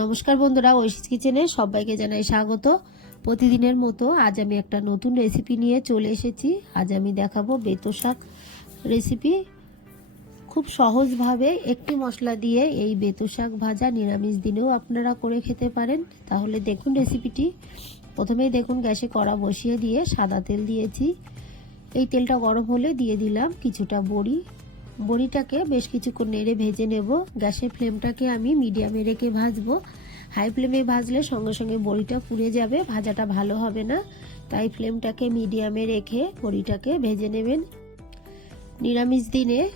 নমস্কার বন্ধুরা ঐশিস কিচেনে সবাইকে জানাই স্বাগত। প্রতিদিনের মতো আজ আমি একটা নতুন রেসিপি নিয়ে চলে এসেছি। আজ আমি দেখাবো বেতো শাক রেসিপি খুব সহজভাবে একটি মশলা দিয়ে এই বেতো শাক ভাজা নিরামিষ দিনেও আপনারা করে খেতে পারেন। তাহলে দেখুন রেসিপিটি প্রথমেই দেখুন গ্যাসে কড়া বসিয়ে দিয়ে সাদা তেল দিয়েছি। এই তেলটা গরম হলে দিয়ে দিলাম কিছুটা বড়ি বড়িটাকে বেশ কিছুক্ষণ নেড়ে ভেজে নেব। গ্যাসের ফ্লেমটাকে আমি মিডিয়ামে রেখে ভাজবো। হাই ফ্লেমে ভাজলে সঙ্গে সঙ্গে বড়িটা পুড়ে যাবে, ভাজাটা ভালো হবে না। তাই ফ্লেমটাকে মিডিয়ামে রেখে বড়িটাকে ভেজে নেবেন। নিরামিষ দিনে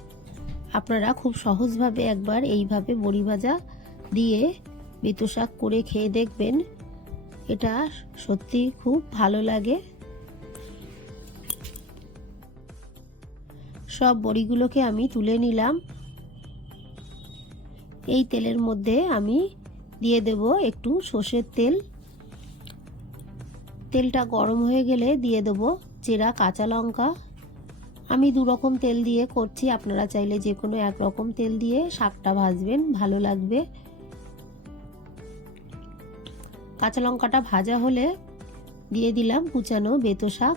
আপনারা খুব সহজভাবে একবার এইভাবে বড়ি ভাজা দিয়ে বেতো শাক করে খেয়ে দেখবেন। এটা সত্যি খুব ভালো লাগে। সব বড়িগুলোকে আমি তুলে নিলাম। এই তেলের মধ্যে আমি দিয়ে দেব একটু সর্ষের তেল। তেলটা গরম হয়ে গেলে দিয়ে দেব চেরা কাঁচা লঙ্কা। আমি দু রকম তেল দিয়ে করছি, আপনারা চাইলে যে কোনো এক রকম তেল দিয়ে শাকটা ভাজবেন, ভালো লাগবে। কাঁচা লঙ্কাটা ভাজা হলে দিয়ে দিলাম কুচানো বেতো শাক।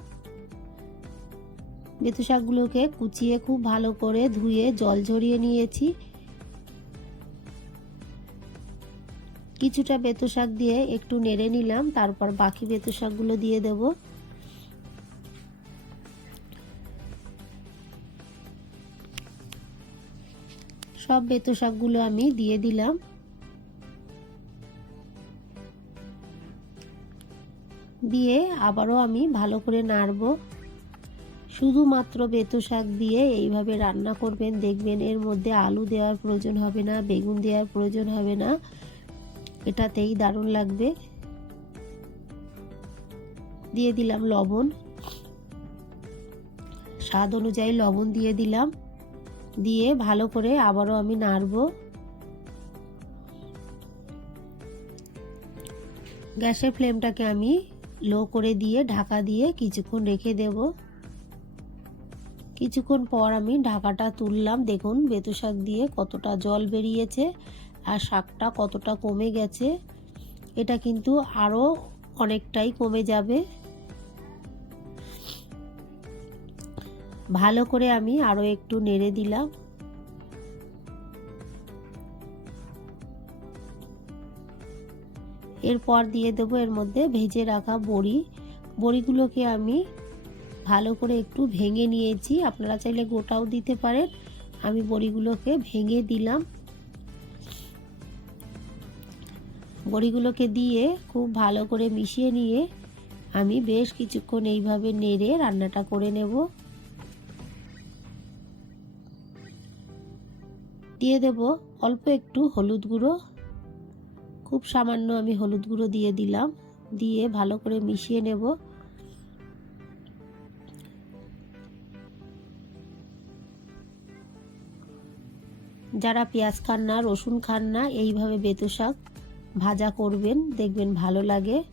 বেতু শাকগুলোকে কুচিয়ে খুব ভালো করে ধুয়ে জল ঝরিয়ে নিয়েছি। কিছুটা বেতু শাক দিয়ে একটু নেড়ে নিলাম, তারপর বাকি বেতু শাকগুলো দিয়ে দেব। সব বেতু শাকগুলো আমি দিয়ে দিলাম। দিয়ে আবারও আমি ভালো করে নাড়বো। শুধুমাত্র বেতো শাক দিয়ে এইভাবে রান্না করবেন, দেখবেন এর মধ্যে আলু দেওয়ার প্রয়োজন হবে না, বেগুন দেওয়ার প্রয়োজন হবে না। এটাতেই দারুণ লাগবে। দিয়ে দিলাম লবণ। স্বাদ অনুযায়ী লবণ দিয়ে দিলাম। দিয়ে ভালো করে আবারও আমি নাড়ব। গ্যাসের ফ্লেমটাকে আমি লো করে দিয়ে ঢাকা দিয়ে কিছুক্ষণ রেখে দেবো। কিছুক্ষণ পর আমি ঢাকাটা তুললাম। দেখুন, বেতু শাক দিয়ে কতটা জল বেরিয়েছে আর শাকটা কতটা কমে গেছে। এটা কিন্তু আরও অনেকটাই কমে যাবে। ভালো করে আমি আরও একটু নেড়ে দিলাম। এরপর দিয়ে দেবো এর মধ্যে ভেজে রাখা বড়ি। বড়িগুলোকে আমি ভালো করে একটু ভেঙে নিয়েছি। আপনারা চাইলে গোটাও দিতে পারেন। আমি বড়িগুলোকে ভেঙে দিলাম। বড়িগুলোকে দিয়ে খুব ভালো করে মিশিয়ে নিয়ে আমি বেশ কিছুক্ষণ এইভাবে নেড়ে রান্নাটা করে নেব। দিয়ে দেব অল্প একটু হলুদ গুঁড়ো। খুব সামান্য আমি হলুদ গুঁড়ো দিয়ে দিলাম। দিয়ে ভালো করে মিশিয়ে নেব। যারা পেঁয়াজ খান না, রসুন খান না, এইভাবে বেতো শাক ভাজা করবেন, দেখবেন ভালো লাগে।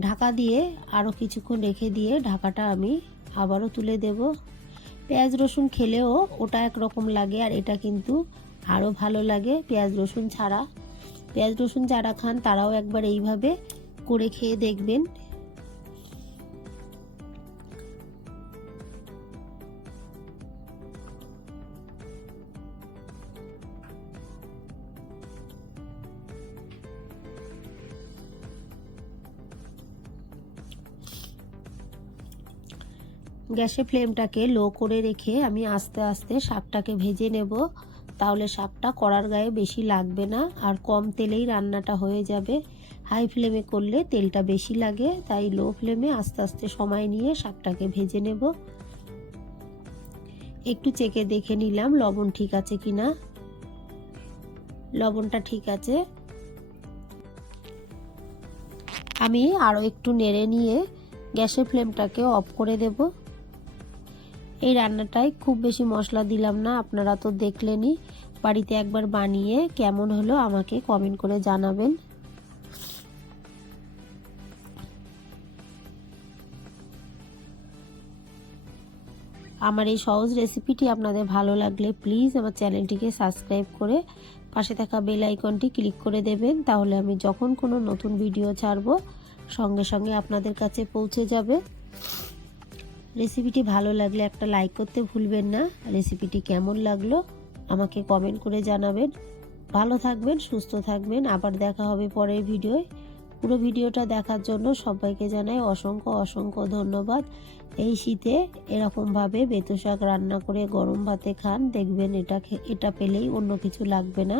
ঢাকা দিয়ে আরও কিছুক্ষণ রেখে দিয়ে ঢাকাটা আমি আবারও তুলে দেব। পেঁয়াজ, রসুন খেলেও ওটা একরকম লাগে আর এটা কিন্তু আরও ভালো লাগে পেঁয়াজ, রসুন ছাড়া। পেঁয়াজ, রসুন যারা খান তারাও একবার এইভাবে করে খেয়ে দেখবেন। গ্যাসের ফ্লেমটাকে লো করে রেখে আমি আস্তে আস্তে শাকটাকে ভেজে নেব। তাহলে শাকটা কড়ার গায়ে বেশি লাগবে না আর কম তেলেই রান্নাটা হয়ে যাবে। হাই ফ্লেমে করলে তেলটা বেশি লাগে, তাই লো ফ্লেমে আস্তে আস্তে সময় নিয়ে শাকটাকে ভেজে নেব। একটু চেকে দেখে নিলাম লবণ ঠিক আছে কি না। লবণটা ঠিক আছে। আমি আরও একটু নেড়ে নিয়ে গ্যাসের ফ্লেমটাকে অফ করে দেবো। এই রান্নাটায় খুব বেশি মশলা দিলাম না, আপনারা তো দেখলেনই। বাড়িতে একবার বানিয়ে কেমন হলো আমাকে কমেন্ট করে জানাবেন। আমার এই সহজ রেসিপিটি আপনাদের ভালো লাগলে প্লিজ আমার চ্যানেলটিকে সাবস্ক্রাইব করে পাশে থাকা বেল আইকনটি ক্লিক করে দেবেন, তাহলে আমি যখন কোনো নতুন ভিডিও ছাড়ব, সঙ্গে সঙ্গে আপনাদের কাছে পৌঁছে যাবে। রেসিপিটি ভালো লাগলে একটা লাইক করতে ভুলবেন না। রেসিপিটি কেমন লাগল আমাকে কমেন্ট করে জানাবেন। ভালো থাকবেন, সুস্থ থাকবেন। আবার দেখা হবে পরের ভিডিওয়। পুরো ভিডিওটা দেখার জন্য সবাইকে জানাই অসংখ্য অসংখ্য ধন্যবাদ। এই শীতে এরকমভাবে বেতো শাক রান্না করে গরম ভাতে খান, দেখবেন এটা এটা পেলেই অন্য কিছু লাগবে না।